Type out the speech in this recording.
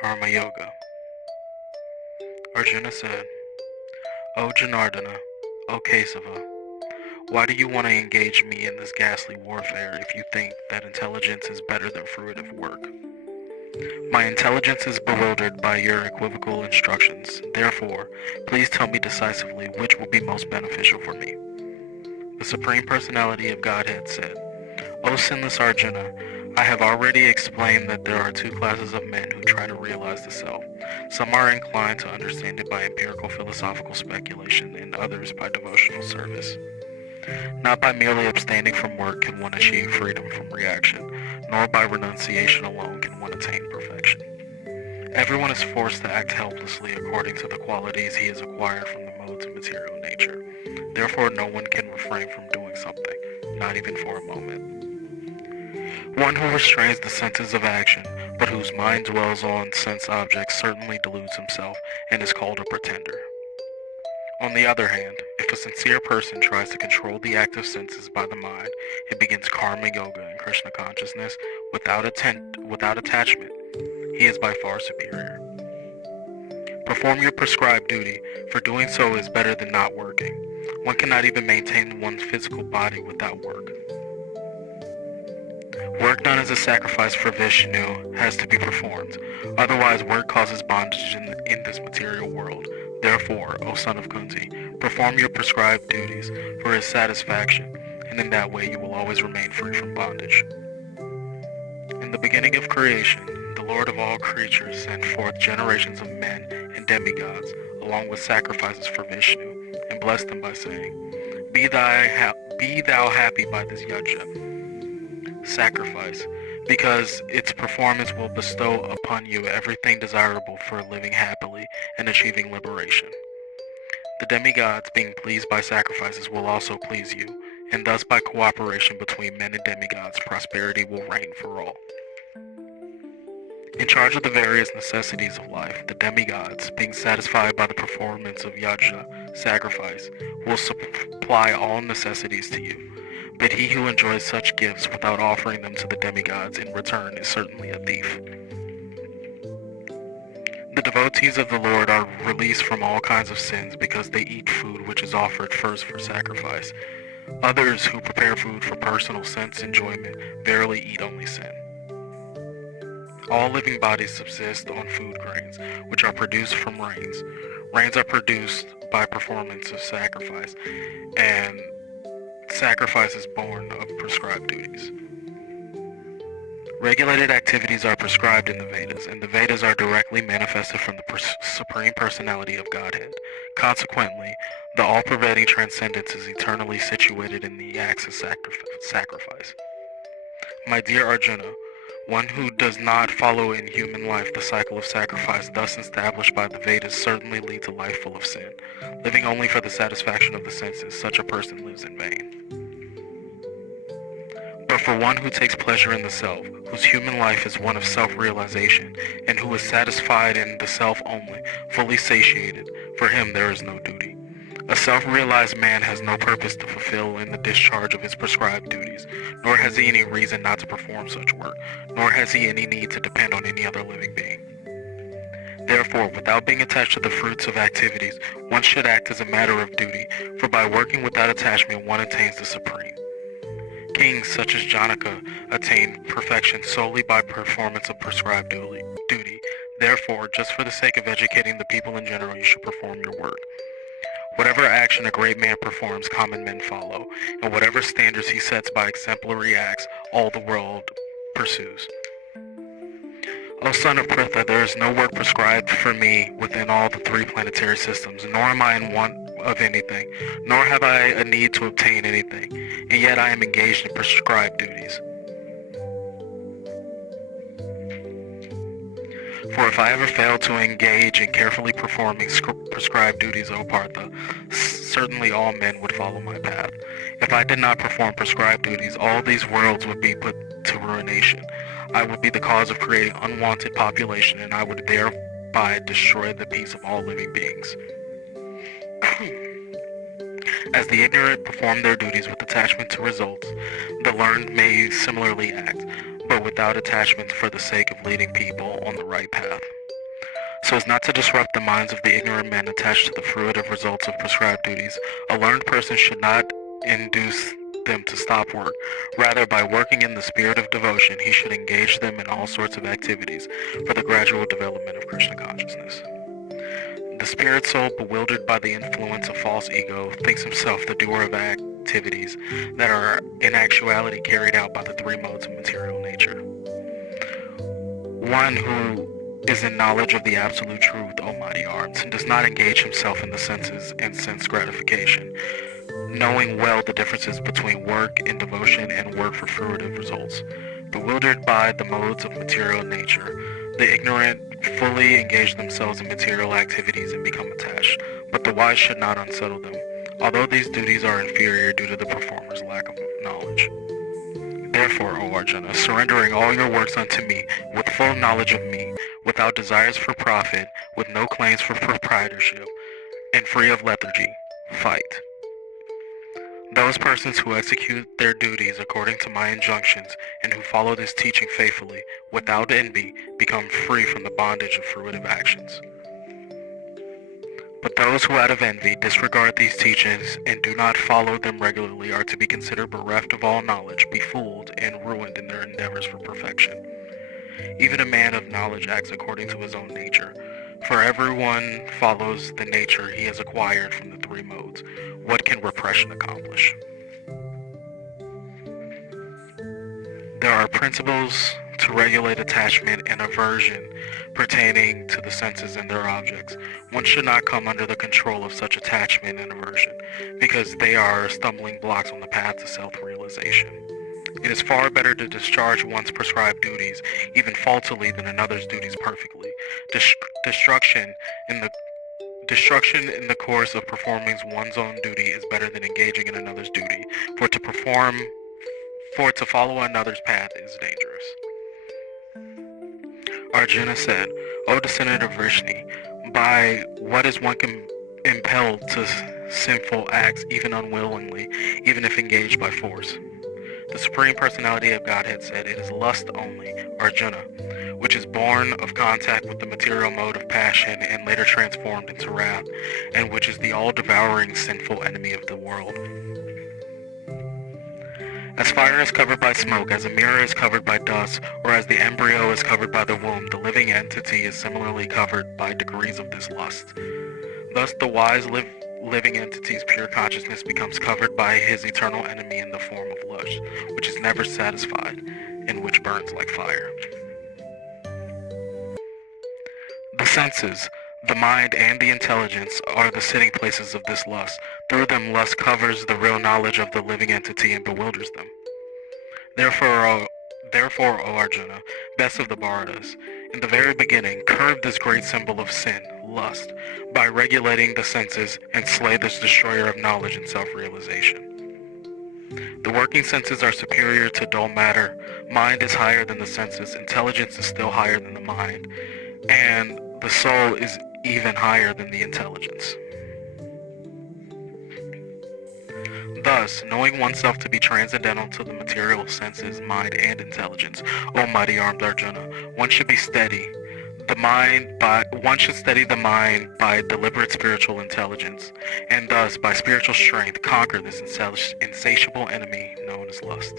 Karma Yoga. Arjuna said, O Janardana, O Kesava, why do you want to engage me in this ghastly warfare if you think that intelligence is better than fruitive work? My intelligence is bewildered by your equivocal instructions. Therefore, please tell me decisively which will be most beneficial for me. The Supreme Personality of Godhead said, O sinless Arjuna, I have already explained that there are two classes of men who try to realize the self. Some are inclined to understand it by empirical philosophical speculation, and others by devotional service. Not by merely abstaining from work can one achieve freedom from reaction, nor by renunciation alone can one attain perfection. Everyone is forced to act helplessly according to the qualities he has acquired from the modes of material nature. Therefore, no one can refrain from doing something, not even for a moment. One who restrains the senses of action, but whose mind dwells on sense objects, certainly deludes himself and is called a pretender. On the other hand, if a sincere person tries to control the active senses by the mind and begins karma yoga and Krishna consciousness without attachment, he is by far superior. Perform your prescribed duty, for doing so is better than not working. One cannot even maintain one's physical body without work. Work done as a sacrifice for Vishnu has to be performed. Otherwise, work causes bondage in this material world. Therefore, O son of Kunti, perform your prescribed duties for his satisfaction, and in that way you will always remain free from bondage. In the beginning of creation, the Lord of all creatures sent forth generations of men and demigods, along with sacrifices for Vishnu, and blessed them by saying, Be thou happy by this yajna, sacrifice, because its performance will bestow upon you everything desirable for living happily and achieving liberation. The demigods, being pleased by sacrifices, will also please you, and thus by cooperation between men and demigods, prosperity will reign for all. In charge of the various necessities of life, the demigods, being satisfied by the performance of yajna, sacrifice, will supply all necessities to you. But he who enjoys such gifts without offering them to the demigods in return is certainly a thief. The devotees of the Lord are released from all kinds of sins because they eat food which is offered first for sacrifice. Others who prepare food for personal sense enjoyment verily eat only sin. All living bodies subsist on food grains, which are produced from rains. Rains are produced by performance of sacrifice, and sacrifice is born of prescribed duties. Regulated activities are prescribed in the Vedas, and the Vedas are directly manifested from the Supreme Personality of Godhead. Consequently, the all-pervading transcendence is eternally situated in the acts of sacrifice. My dear Arjuna, one who does not follow in human life the cycle of sacrifice thus established by the Vedas certainly leads a life full of sin. Living only for the satisfaction of the senses, such a person lives in vain. But for one who takes pleasure in the self, whose human life is one of self-realization, and who is satisfied in the self only, fully satiated, for him there is no duty. A self-realized man has no purpose to fulfill in the discharge of his prescribed duties, nor has he any reason not to perform such work, nor has he any need to depend on any other living being. Therefore, without being attached to the fruits of activities, one should act as a matter of duty, for by working without attachment one attains the supreme. Kings such as Janaka attained perfection solely by performance of prescribed duty. Therefore, just for the sake of educating the people in general, you should perform your work. Whatever action a great man performs, common men follow, and whatever standards he sets by exemplary acts, all the world pursues. O son of Pritha, there is no work prescribed for me within all the three planetary systems, nor am I in want of anything, nor have I a need to obtain anything, and yet I am engaged in prescribed duties. For if I ever fail to engage in carefully performing prescribed duties, O Partha, certainly all men would follow my path. If I did not perform prescribed duties, all these worlds would be put to ruination. I would be the cause of creating unwanted population, and I would thereby destroy the peace of all living beings. As the ignorant perform their duties with attachment to results, the learned may similarly act, but without attachment for the sake of leading people on the right path. so as not to disrupt the minds of the ignorant men attached to the fruitive results of prescribed duties. A learned person should not induce them to stop work. Rather, by working in the spirit of devotion, he should engage them in all sorts of activities for the gradual development of Krishna consciousness. The spirit soul, bewildered by the influence of false ego, thinks himself the doer of activities that are in actuality carried out by the three modes of material nature. One who is in knowledge of the absolute truth, O mighty arms, and does not engage himself in the senses and sense gratification, knowing well the differences between work in devotion and work for fruitive results. Bewildered by the modes of material nature, the ignorant fully engage themselves in material activities and become attached, but the wise should not unsettle them, although these duties are inferior due to the performer's lack of knowledge. Therefore, O Arjuna, surrendering all your works unto me, with full knowledge of me, without desires for profit, with no claims for proprietorship, and free of lethargy, fight. Those persons who execute their duties according to my injunctions and who follow this teaching faithfully, without envy, become free from the bondage of fruitive actions. But those who out of envy disregard these teachings and do not follow them regularly are to be considered bereft of all knowledge, befooled, and ruined in their endeavors for perfection. Even a man of knowledge acts according to his own nature, for everyone follows the nature he has acquired from the three modes. What can repression accomplish? There are principles to regulate attachment and aversion pertaining to the senses and their objects. One should not come under the control of such attachment and aversion, because they are stumbling blocks on the path to self-realization. It is far better to discharge one's prescribed duties, even faultily, than another's duties perfectly. Destruction in the course of performing one's own duty is better than engaging in another's duty, for to follow another's path is dangerous. Arjuna said, O descendant of Vrishni, by what is one impelled to sinful acts even unwillingly, even if engaged by force? The Supreme Personality of Godhead said, it is lust only, Arjuna, which is born of contact with the material mode of passion and later transformed into wrath, and which is the all-devouring sinful enemy of the world. As fire is covered by smoke, as a mirror is covered by dust, or as the embryo is covered by the womb, the living entity is similarly covered by degrees of this lust. Thus the wise living entity's pure consciousness becomes covered by his eternal enemy in the form of lust, which is never satisfied, and which burns like fire. The senses, the mind, and the intelligence are the sitting places of this lust. Through them lust covers the real knowledge of the living entity and bewilders them. Therefore, O Arjuna, best of the Bharatas, in the very beginning, curb this great symbol of sin, lust, by regulating the senses, and slay this destroyer of knowledge and self-realization. The working senses are superior to dull matter. Mind is higher than the senses. Intelligence is still higher than the mind. And the soul is even higher than the intelligence. Thus, knowing oneself to be transcendental to the material senses, mind, and intelligence, O mighty armed Arjuna, one should steady the mind by deliberate spiritual intelligence, and thus by spiritual strength conquer this insatiable enemy known as lust.